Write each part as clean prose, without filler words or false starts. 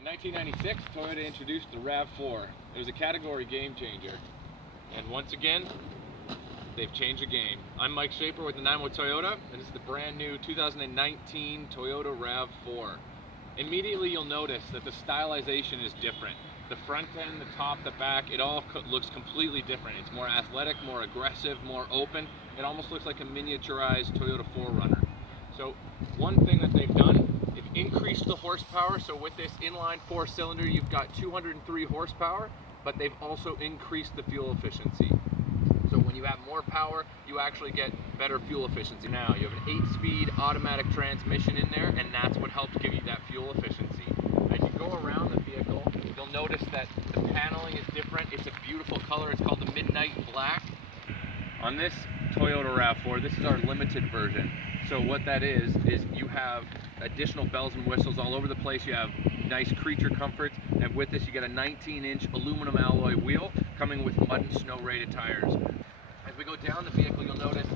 In 1996, Toyota introduced the RAV4. It was a category game changer. And once again, they've changed the game. I'm Mike Shaper with Nanaimo Toyota, and this is the brand new 2019 Toyota RAV4. Immediately you'll notice that the stylization is different. The front end, the top, the back, it all looks completely different. It's more athletic, more aggressive, more open. It almost looks like a miniaturized Toyota 4Runner. So one thing that they've done, they've increased the horsepower. So with this inline 4-cylinder, you've got 203 horsepower, but they've also increased the fuel efficiency. So when you have more power, you actually get better fuel efficiency. Now you have an 8-speed automatic transmission in there, and that's what helps give you that fuel efficiency. As you go around the vehicle, you'll notice that the paneling is different. It's a beautiful color. It's called the Midnight Black. On this Toyota RAV4, this is our limited version. So what that is you have additional bells and whistles all over the place. You have nice creature comforts, and with this you get a 19-inch aluminum alloy wheel coming with mud and snow rated tires. As we go down the vehicle, you'll notice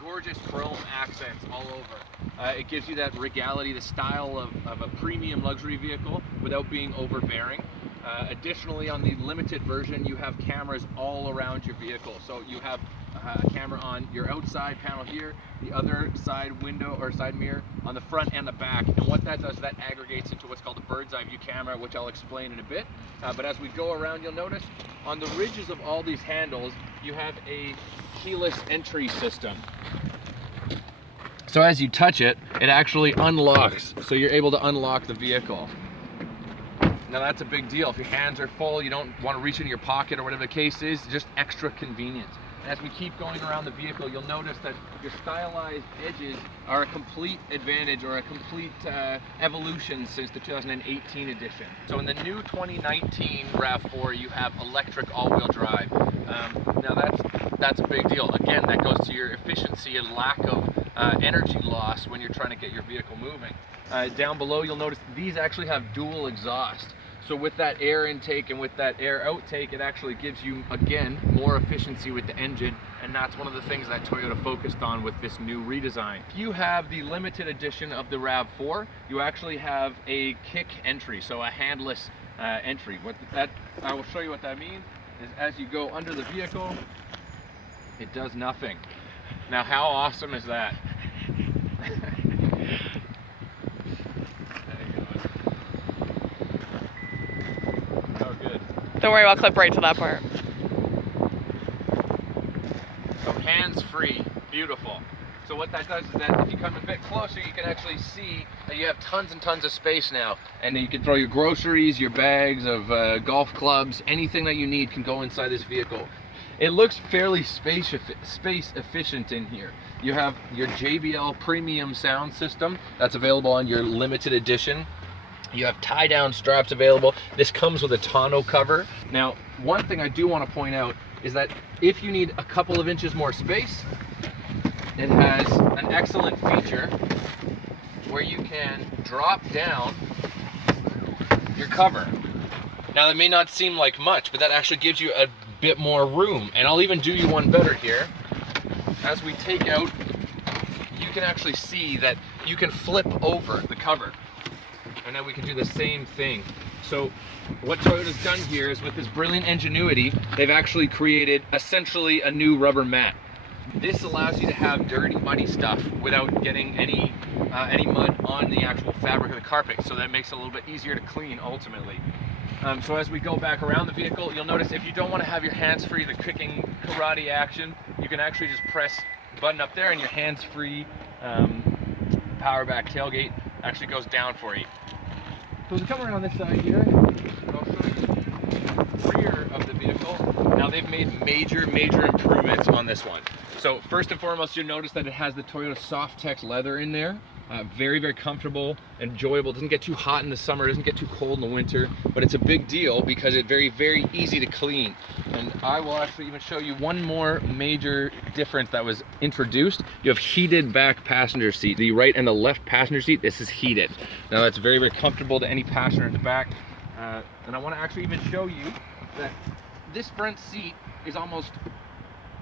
gorgeous chrome accents all over. It gives you that regality, the style of a premium luxury vehicle without being overbearing. Additionally, on the limited version, you have cameras all around your vehicle. So you have a camera on your outside panel here, the other side window or side mirror on the front and the back. And what that does, that aggregates into what's called a bird's eye view camera, which I'll explain in a bit. But as we go around, you'll notice on the ridges of all these handles, you have a keyless entry system. So as you touch it, it actually unlocks. So you're able to unlock the vehicle. Now that's a big deal. If your hands are full, you don't want to reach into your pocket or whatever the case is, just extra convenience. And as we keep going around the vehicle, you'll notice that your stylized edges are a complete advantage or a complete evolution since the 2018 edition. So in the new 2019 RAV4, you have electric all-wheel drive. Now that's a big deal. Again, that goes to your efficiency and lack of energy loss when you're trying to get your vehicle moving. Down below, you'll notice these actually have dual exhaust. So with that air intake and with that air outtake, it actually gives you, again, more efficiency with the engine, and that's one of the things that Toyota focused on with this new redesign. If you have the limited edition of the RAV4, you actually have a kick entry, so a handless entry. I will show you what that means, is as you go under the vehicle, it does nothing. Now how awesome is that? Don't worry, I'll clip right to that part. So hands-free, beautiful. So what that does is that if you come a bit closer, you can actually see that you have tons and tons of space now. And you can throw your groceries, your bags of golf clubs, anything that you need can go inside this vehicle. It looks fairly space efficient in here. You have your JBL premium sound system that's available on your limited edition. You have tie-down straps available. This comes with a tonneau cover. Now, one thing I do want to point out is that if you need a couple of inches more space, it has an excellent feature where you can drop down your cover. Now, that may not seem like much, but that actually gives you a bit more room. And I'll even do you one better here. As we take out, you can actually see that you can flip over the cover. And then we can do the same thing. So what Toyota's done here is, with this brilliant ingenuity, they've actually created essentially a new rubber mat. This allows you to have dirty, muddy stuff without getting any mud on the actual fabric of the carpet, so that makes it a little bit easier to clean ultimately. So as we go back around the vehicle, you'll notice if you don't want to have your hands free, the kicking karate action, you can actually just press the button up there and your hands-free power back tailgate actually goes down for you. So to come around this side here, I'll show you the rear of the vehicle. Now they've made major improvements on this one. So first and foremost, you'll notice that it has the Toyota Softex leather in there. Very comfortable, enjoyable. It doesn't get too hot in the summer, it doesn't get too cold in the winter, but it's a big deal because it's very easy to clean. And I will actually even show you one more major difference that was introduced. You have heated back passenger seat. The right and the left passenger seat, this is heated. Now that's very comfortable to any passenger in the back. And I want to actually even show you that this front seat is almost,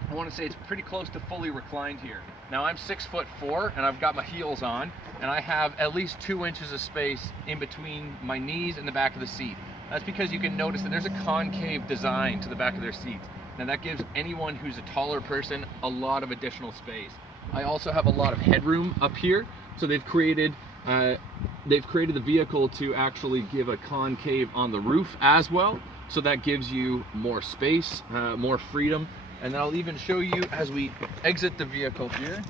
I want to say it's pretty close to fully reclined here. Now I'm 6'4" and I've got my heels on, and I have at least 2 inches of space in between my knees and the back of the seat. That's because you can notice that there's a concave design to the back of their seats. Now that gives anyone who's a taller person a lot of additional space. I also have a lot of headroom up here, so they've created the vehicle to actually give a concave on the roof as well, so that gives you more space, more freedom. And I'll even show you as we exit the vehicle here.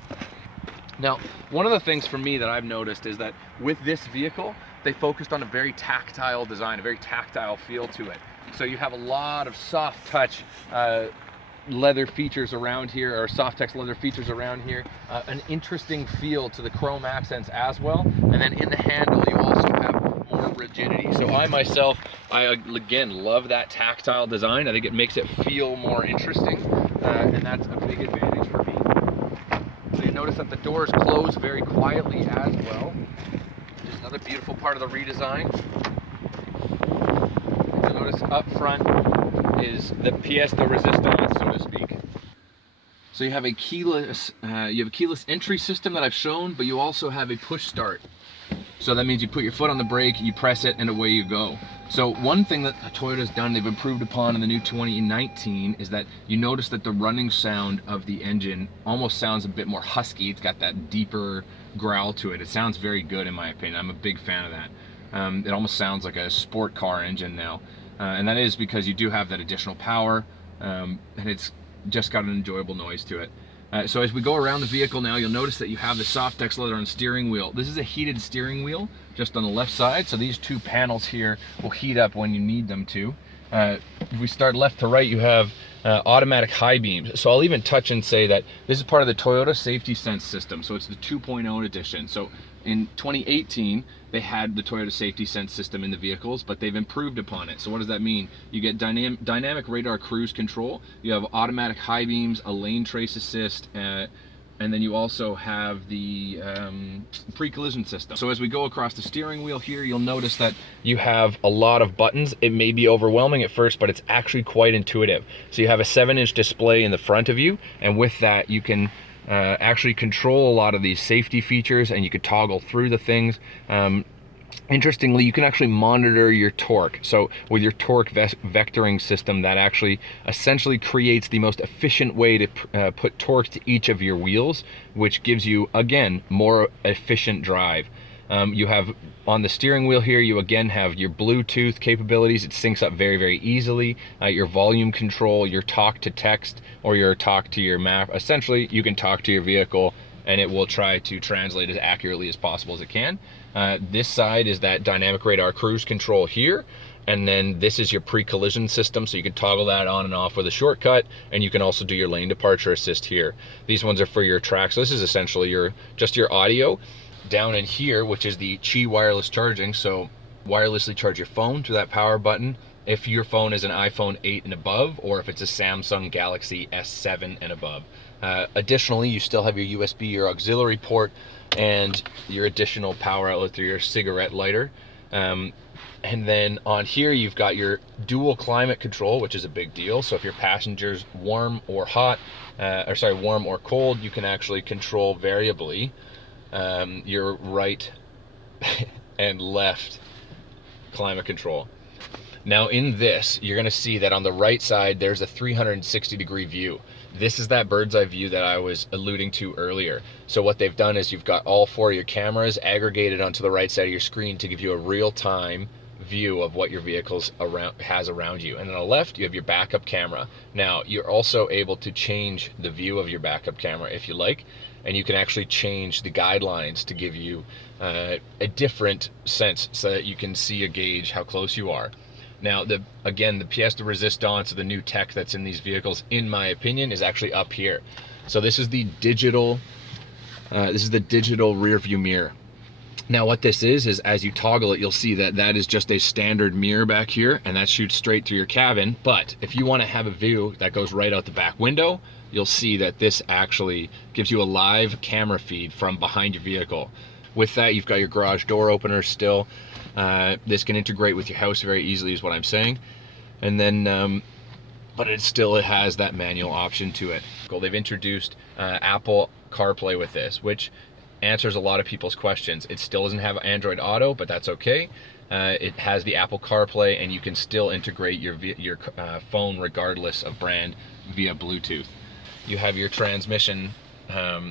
Now, one of the things for me that I've noticed is that with this vehicle, they focused on a very tactile design, a very tactile feel to it. So you have a lot of soft touch leather features around here, or Softex leather features around here, an interesting feel to the chrome accents as well. And then in the handle, you also have more rigidity. So I myself, again love that tactile design. I think it makes it feel more interesting, and that's a big advantage for me. So you notice that the doors close very quietly as well. Just another beautiful part of the redesign. You'll notice up front is the pièce de résistance, so to speak. So you have a keyless entry system that I've shown, but you also have a push start. So that means you put your foot on the brake, you press it, and away you go. So one thing that Toyota's done, they've improved upon in the new 2019, is that you notice that the running sound of the engine almost sounds a bit more husky. It's got that deeper growl to it. It sounds very good in my opinion. I'm a big fan of that. It almost sounds like a sport car engine now. And that is because you do have that additional power, and it's just got an enjoyable noise to it. So as we go around the vehicle now, you'll notice that you have the Softex leather on the steering wheel. This is a heated steering wheel just on the left side, so these two panels here will heat up when you need them to. If we start left to right, you have automatic high beams. So I'll even touch and say that this is part of the Toyota Safety Sense system, so it's the 2.0 edition. So in 2018, they had the Toyota Safety Sense system in the vehicles, but they've improved upon it. So what does that mean? You get dynamic radar cruise control, you have automatic high beams, a lane trace assist, and then you also have the pre-collision system. So as we go across the steering wheel here, you'll notice that you have a lot of buttons. It may be overwhelming at first, but it's actually quite intuitive. So you have a 7-inch display in the front of you, and with that you can actually control a lot of these safety features, and you could toggle through the things. Interestingly, you can actually monitor your torque. So with your torque vectoring system, that actually essentially creates the most efficient way to put torque to each of your wheels, which gives you, again, more efficient drive. You have on the steering wheel here, you again have your Bluetooth capabilities. It syncs up very, very easily. Your volume control, your talk to text, or your talk to your map. Essentially, you can talk to your vehicle and it will try to translate as accurately as possible as it can. This side is that dynamic radar cruise control here. And then this is your pre-collision system, so you can toggle that on and off with a shortcut, and you can also do your lane departure assist here. These ones are for your track, so this is essentially just your audio. Down in here, which is the Qi wireless charging, so wirelessly charge your phone through that power button if your phone is an iPhone 8 and above, or if it's a Samsung Galaxy S7 and above. Additionally, you still have your USB, your auxiliary port, and your additional power outlet through your cigarette lighter. And then on here, you've got your dual climate control, which is a big deal. So if your passenger's warm or warm or cold, you can actually control variably your right and left climate control. Now in this, you're going to see that on the right side, there's a 360-degree view. This is that bird's eye view that I was alluding to earlier. So what they've done is you've got all 4 of your cameras aggregated onto the right side of your screen to give you a real-time view of what your vehicle's has around you. And on the left, you have your backup camera. Now, you're also able to change the view of your backup camera if you like, and you can actually change the guidelines to give you a different sense so that you can see a gauge how close you are. Now, again, the pièce de résistance of the new tech that's in these vehicles, in my opinion, is actually up here. So this is the digital rear view mirror. Now what this is as you toggle it, you'll see that that is just a standard mirror back here, and that shoots straight through your cabin. But if you want to have a view that goes right out the back window, you'll see that this actually gives you a live camera feed from behind your vehicle. With that, you've got your garage door opener still. This can integrate with your house very easily, is what I'm saying. And then, but it has that manual option to it. They've introduced Apple CarPlay with this, which answers a lot of people's questions. It still doesn't have Android Auto, but that's okay. It has the Apple CarPlay, and you can still integrate your phone regardless of brand via Bluetooth. You have your transmission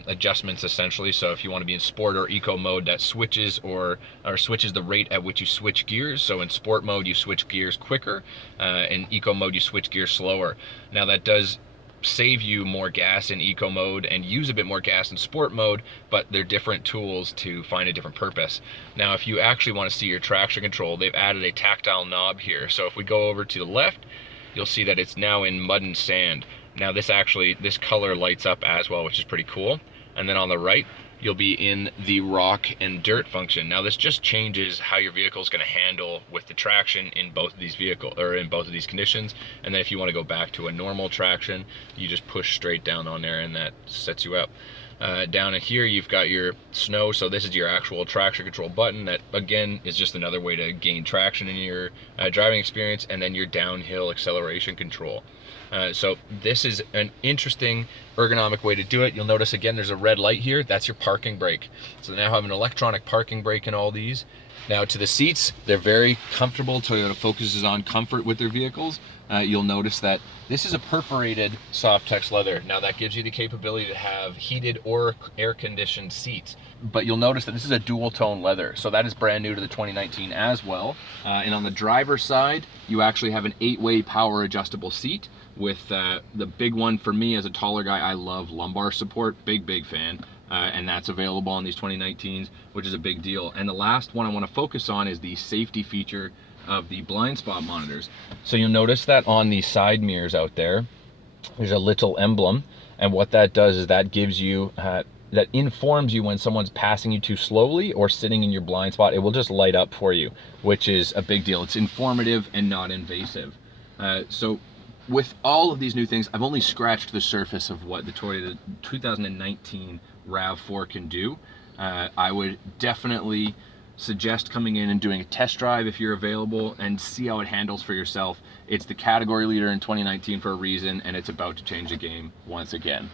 adjustments essentially. So if you want to be in sport or eco mode, that switches or switches the rate at which you switch gears. So in sport mode, you switch gears quicker. In eco mode, you switch gears slower. Now that does save you more gas in eco mode and use a bit more gas in sport mode, but they're different tools to find a different purpose. Now, if you actually want to see your traction control, they've added a tactile knob here. So if we go over to the left, you'll see that it's now in mud and sand. Now this color lights up as well, which is pretty cool. And then on the right, you'll be in the rock and dirt function. Now this just changes how your vehicle is going to handle with the traction in both of these conditions. And then if you want to go back to a normal traction, you just push straight down on there and that sets you up. Down in here, you've got your snow. So this is your actual traction control button. That again is just another way to gain traction in your driving experience. And then your downhill acceleration control. So this is an interesting ergonomic way to do it. You'll notice again, there's a red light here. That's your parking brake. So now I have an electronic parking brake in all these. Now to the seats, they're very comfortable. Toyota focuses on comfort with their vehicles. You'll notice that this is a perforated Softex leather. Now that gives you the capability to have heated or air conditioned seats. But you'll notice that this is a dual tone leather. So that is brand new to the 2019 as well. And on the driver's side, you actually have an 8-way power adjustable seat with the big one for me as a taller guy. I love lumbar support, big fan. And that's available on these 2019s, which is a big deal. And the last one I want to focus on is the safety feature of the blind spot monitors. So you'll notice that on the side mirrors out there, there's a little emblem. And what that does is that gives you, that informs you when someone's passing you too slowly or sitting in your blind spot. It will just light up for you, which is a big deal. It's informative and not invasive. So with all of these new things, I've only scratched the surface of what the Toyota 2019 RAV4 can do. I would definitely suggest coming in and doing a test drive if you're available and see how it handles for yourself. It's the category leader in 2019 for a reason, and it's about to change the game once again.